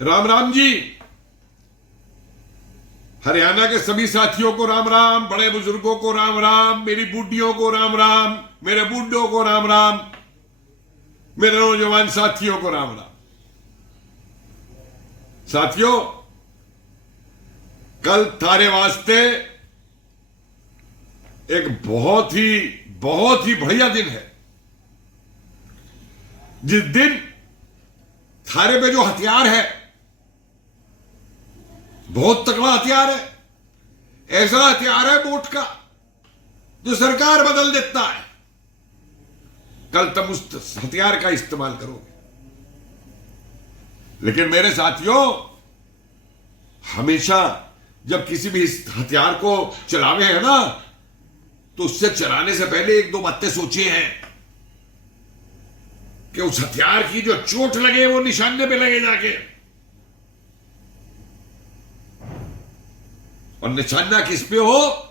राम राम जी। हरियाणा के सभी साथियों को राम राम, बड़े बुजुर्गों को राम राम, मेरी बूढ़ियों को राम राम, मेरे बूढ़ों को राम राम, मेरे नौजवान साथियों को राम राम। साथियों, कल थारे वास्ते एक बहुत ही बढ़िया दिन है। जिस दिन थारे पे जो हथियार है, बहुत तगड़ा हथियार है। ऐसा हथियार है वोट का, जो सरकार बदल देता है। कल तुम उस हथियार का इस्तेमाल करोगे। लेकिन मेरे साथियों, हमेशा जब किसी भी इस हथियार को चलावे है ना, तो उससे चलाने से पहले एक दो बातें सोचिए हैं कि उस हथियार की जो चोट लगे वो निशाने पे लगे जाके, और निशाना किस पे हो?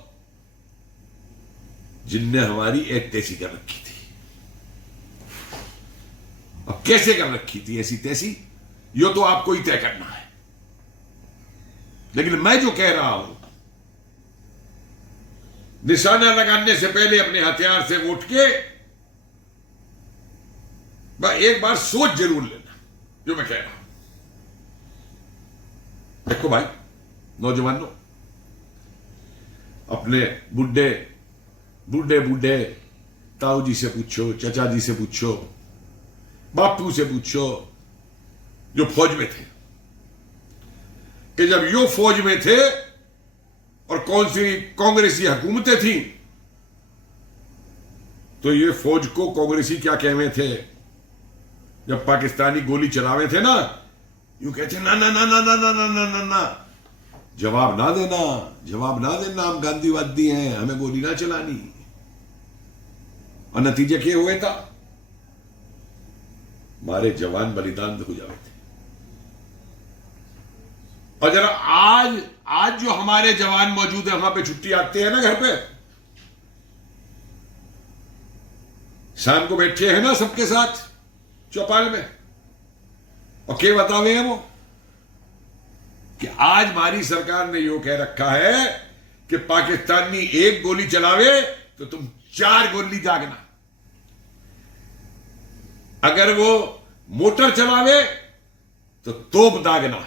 जिनने हमारी एक तैसी कर रखी थी। अब कैसे कर रखी थी ऐसी तैसी, यो तो आपको ही तय करना है। लेकिन मैं जो कह रहा हूं, निशाना लगाने से पहले अपने हथियार से उठ के एक बार सोच जरूर लेना जो मैं कह रहा हूं। देखो भाई नौजवानों, अपने बूढ़े बूढ़े बूढ़े ताऊ जी से पूछो, चचा जी से पूछो, बापू से पूछो, जो फौज में थे, कि जब यो फौज में थे और कौन सी कांग्रेसी हुकूमतें थी, तो ये फौज को कांग्रेसी क्या कहवे थे? जब पाकिस्तानी गोली चलावे थे ना, यूं कहते ना ना ना ना ना ना ना ना ना ना, जवाब ना देना, जवाब ना देना, हम गांधीवादी हैं, हमें गोली ना चलानी। और नतीजे क्या हुए था? हमारे जवान बलिदान हो जाते थे। और जरा आज जो हमारे जवान मौजूद है, वहां पे छुट्टी आते हैं ना घर पे, शाम को बैठे हैं ना सबके साथ चौपाल में, और क्या बतावे हैं वो कि आज हमारी सरकार ने यो कह रखा है कि पाकिस्तानी एक गोली चलावे तो तुम 4 गोली दागना। अगर वो मोटर चलावे तो तोप दागना।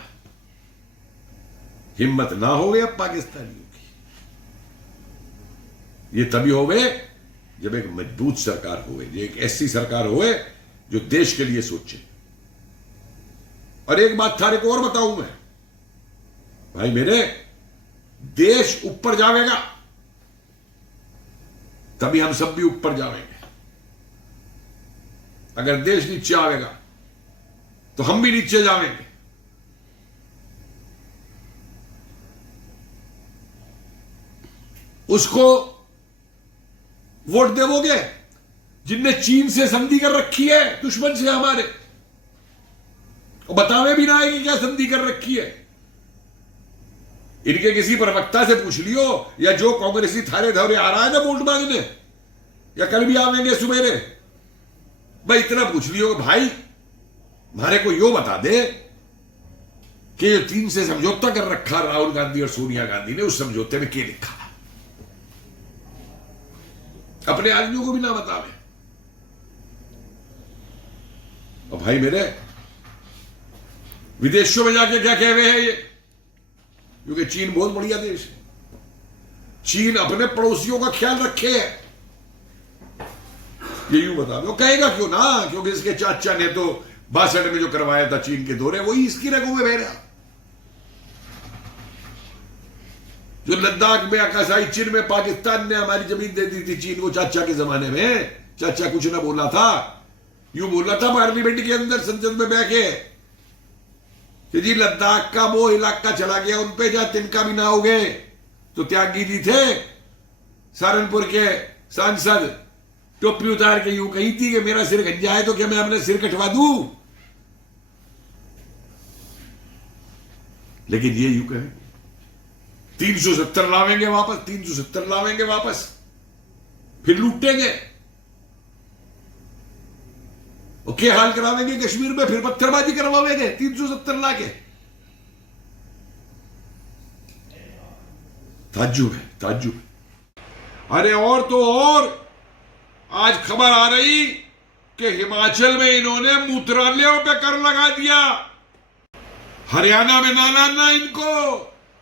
हिम्मत ना हो गए अब पाकिस्तानियों की। ये तभी हो गए जब एक मजबूत सरकार हो गई, एक ऐसी सरकार हो गई जो देश के लिए सोचे। और एक बात थारे को और बताऊं मैं, भाई मेरे, देश ऊपर जाएगा तभी हम सब भी ऊपर जाएंगे। अगर देश नीचे आएगा तो हम भी नीचे जाएंगे। उसको वोट देवोगे जिनने चीन से संधि कर रखी है, दुश्मन से हमारे, और बतावे भी ना है कि क्या संधि कर रखी है। इनके किसी प्रवक्ता से पूछ लियो, या जो कांग्रेसी थारे धौरे आ रहा है ना वोट मांगने, या कल भी आवेंगे सुबेरे, भाई इतना पूछ लियो कि भाई हमारे को यो बता दे कि जो चीन से समझौता कर रखा राहुल गांधी और सोनिया गांधी ने, उस समझौते में क्या लिखा है? अपने आदमियों को भी ना बतावे। और भाई मेरे, विदेशों में जाके क्या कह रहे हैं ये? क्योंकि चीन बहुत बढ़िया देश है, चीन अपने पड़ोसियों का ख्याल रखे है, ये यूं बता दो। कहेगा क्यों ना, क्योंकि इसके चाचा ने तो 62 में जो करवाया था चीन के दौरे, वही इसकी रगों में बह रहा। जो लद्दाख में, आकाशाई चीन में पाकिस्तान ने हमारी जमीन दे दी थी चीन को चाचा के जमाने में, चाचा कुछ ना बोला था, यूं बोला था पार्लियामेंट के अंदर संसद में बैठे कि जी लद्दाख का वो इलाका चला गया, उन पे जहां तिनका भी ना हो गए। तो त्यागी जी थे सहारनपुर के सांसद, टोपी उतार के यूं कही थी कि मेरा सिर गंजा है तो क्या मैं अपना सिर कटवा दूं? लेकिन ये यूं कहे 370 लावेंगे वापस, 370 लावेंगे वापस, फिर लूटेंगे। और क्या हाल करावेंगे कश्मीर में, फिर पत्थरबाजी करवाएंगे 370 ला के। ताज्जुब है, ताज्जुब है। अरे और तो और आज खबर आ रही कि हिमाचल में इन्होंने मूत्रालयों पे कर लगा दिया। हरियाणा में ना लाना इनको,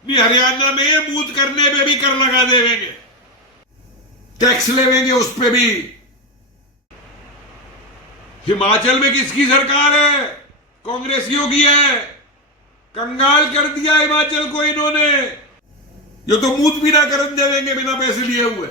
नहीं हरियाणा में मूत करने पे भी कर लगा देंगे, टैक्स लेवेंगे उस पे भी। हिमाचल में किसकी सरकार है? कांग्रेसियों की है। कंगाल कर दिया हिमाचल को इन्होंने। ये तो मूत भी ना करन देवेंगे बिना पैसे लिए हुए।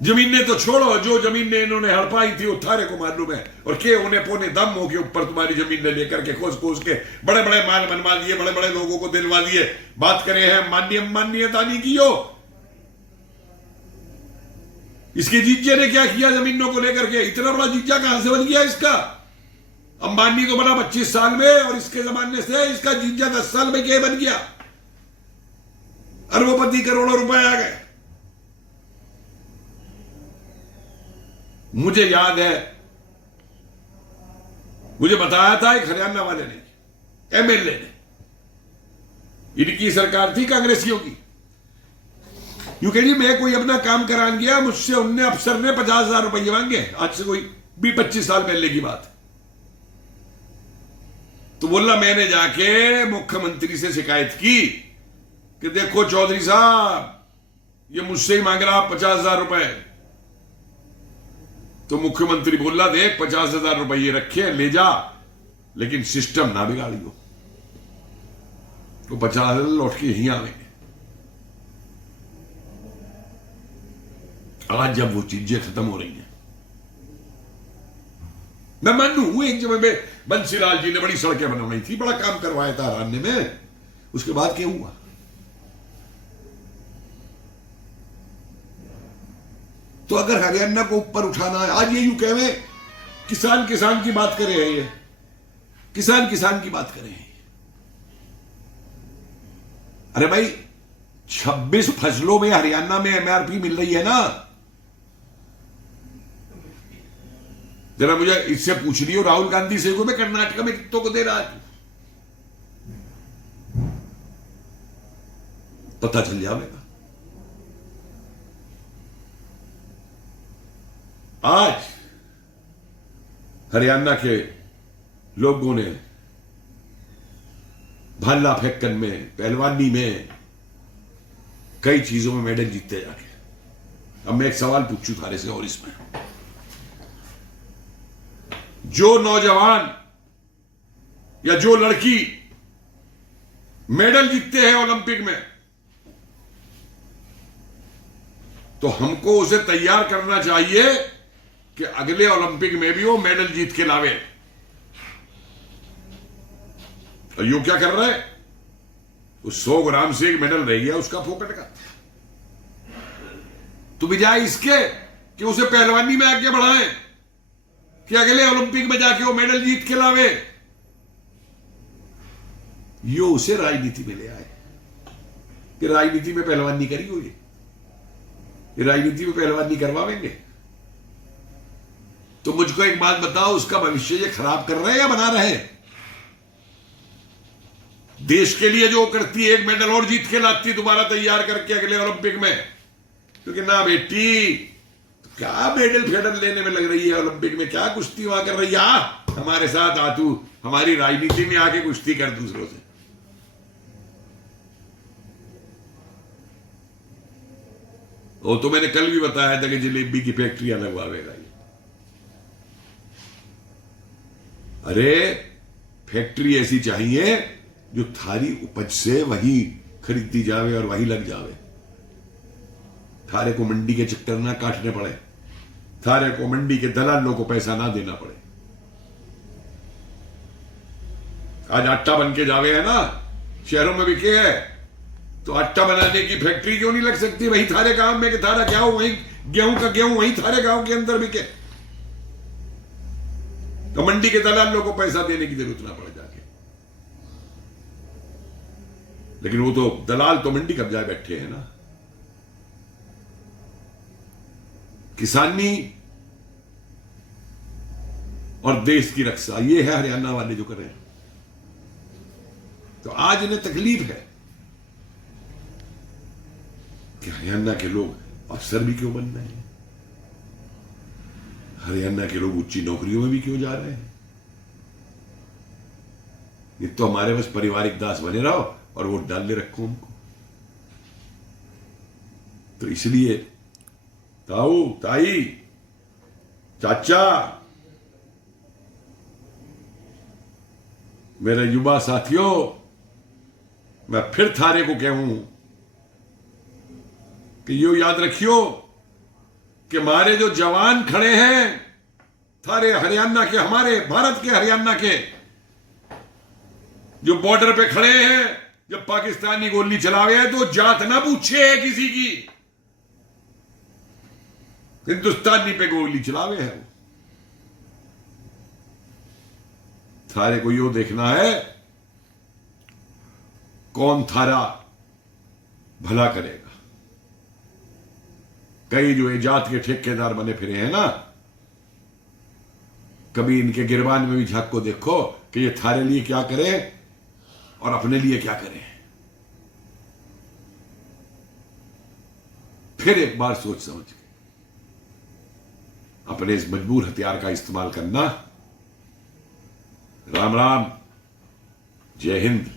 जमीनें तो छोड़ो, जो जमीनें इन्होंने हड़पाई थी वो थारे को मालूम है। और के उन्हें पौने दम हो के ऊपर तुम्हारी जमीन लेकर के खोज खोज के बड़े बड़े माल बनवा दिए, बड़े बड़े लोगों को दिलवा दिए। बात करें हैं मान्यता नहीं की हो। इसके जीजे ने क्या किया जमीनों को लेकर के? इतना बड़ा जीजा कहां से बन गया इसका? अंबानी तो बना 25 साल में, और इसके जमाने से इसका जीजा 10 साल में क्या बन गया? अरबोपति, करोड़ों रुपए आ गए। मुझे याद है, मुझे बताया था एक हरियाणा वाले ने, एमएलए ने, इनकी सरकार थी कांग्रेसियों की। यूं कह जी मैं कोई अपना काम कराने गया, मुझसे उनने अफसर ने 50,000 रुपये मांगे। आज से कोई 20-25 साल पहले की बात। तो बोला मैंने जाके मुख्यमंत्री से शिकायत की कि देखो चौधरी साहब ये मुझसे ही मांग रहा 50,000 रुपए। तो मुख्यमंत्री बोला देख 50,000 रुपए ये रखे ले जा, लेकिन सिस्टम ना बिगाड़ियो। तो 50,000 लौट के यहीं आवेंगे। आज जब वो चीजें खत्म हो रही हैं, मैं मानू एक जगह में बंसीलाल जी ने बड़ी सड़कें बनवाई थी, बड़ा काम करवाया था हरियाणा में। उसके बाद क्या हुआ? तो अगर हरियाणा को ऊपर उठाना है, आज ये यूं कहे किसान किसान की बात कर रहे हैं, ये किसान किसान की बात कर रहे हैं। अरे भाई 26 फसलों में हरियाणा में एमआरपी मिल रही है ना। जरा मुझे इससे पूछ रही हो राहुल गांधी से, मैं कर्नाटक में कितों को दे रहा है, पता चल जाएगा। आज हरियाणा के लोगों ने भाला फेंकन में, पहलवानी में, कई चीजों में मेडल जीतते जाके। अब मैं एक सवाल पूछूं थारे से, और इसमें जो नौजवान या जो लड़की मेडल जीतते हैं ओलंपिक में, तो हमको उसे तैयार करना चाहिए कि अगले ओलंपिक में भी वो मेडल जीत के लावे। और यो क्या कर रहा है? उस 100 ग्राम से एक मेडल रह गया उसका फोकट का। तो बजाय इसके कि उसे पहलवानी में आगे बढ़ाएं कि अगले ओलंपिक में जाके वो मेडल जीत के लावे, यो उसे राजनीति में ले आए कि राजनीति में पहलवानी करी हो, ये राजनीति में पहलवानी करवावेंगे। तो मुझको एक बात बताओ, उसका भविष्य ये खराब कर रहे हैं या बना रहे हैं? देश के लिए जो करती है, एक मेडल और जीत के लाती दोबारा तैयार करके अगले ओलंपिक में, क्योंकि ना बेटी तो क्या मेडल फेडल लेने में लग रही है ओलंपिक में, क्या कुश्ती वहां कर रही है? हमारे साथ आ, तू हमारी राजनीति में आके कुश्ती कर दूसरों से। वो तो मैंने कल भी बताया था कि जलेबी की फैक्ट्रियां लगवावेगा ये। अरे फैक्ट्री ऐसी चाहिए जो थारी उपज से वही खरीदती जावे और वही लग जावे। थारे को मंडी के चक्कर ना काटने पड़े, थारे को मंडी के दलालों को पैसा ना देना पड़े। आज आटा बन के जावे है ना, शहरों में बिके है, तो आटा बनाने की फैक्ट्री क्यों नहीं लग सकती वही थारे गांव में? कि थारा गेहूं वही, गेहूं का गेहूं वही थारे गांव के अंदर बिके, तो मंडी के दलालों को पैसा देने की जरूरत ना पड़े जाके। लेकिन वो तो दलाल तो मंडी कब्जाए बैठे हैं ना। किसानी और देश की रक्षा, ये है हरियाणा वाले जो कर रहे हैं। तो आज इन्हें तकलीफ है कि हरियाणा के लोग अफसर भी क्यों बन रहे हैं, हरियाणा के लोग ऊंची नौकरियों में भी क्यों जा रहे हैं। ये तो हमारे बस पारिवारिक दास बने रहो और वोट डाल ले रखो उनको। तो इसलिए ताऊ ताई चाचा, मेरे युवा साथियों, मैं फिर थारे को कहूं कि यो याद रखियो कि हमारे जो जवान खड़े हैं थारे हरियाणा के, हमारे भारत के हरियाणा के, जो बॉर्डर पे खड़े हैं, जब पाकिस्तानी गोली चलावे है तो जात ना पूछे है किसी की, हिंदुस्तानी पे गोली चलावे है। थारे को यो देखना है कौन थारा भला करेगा। कई जो इजात के ठेकेदार बने फिरे हैं ना, कभी इनके गिरबान में भी झांक को देखो कि ये थारे लिए क्या करे और अपने लिए क्या करे। फिर एक बार सोच समझ के अपने इस मजबूर हथियार का इस्तेमाल करना। राम राम, जय हिंद।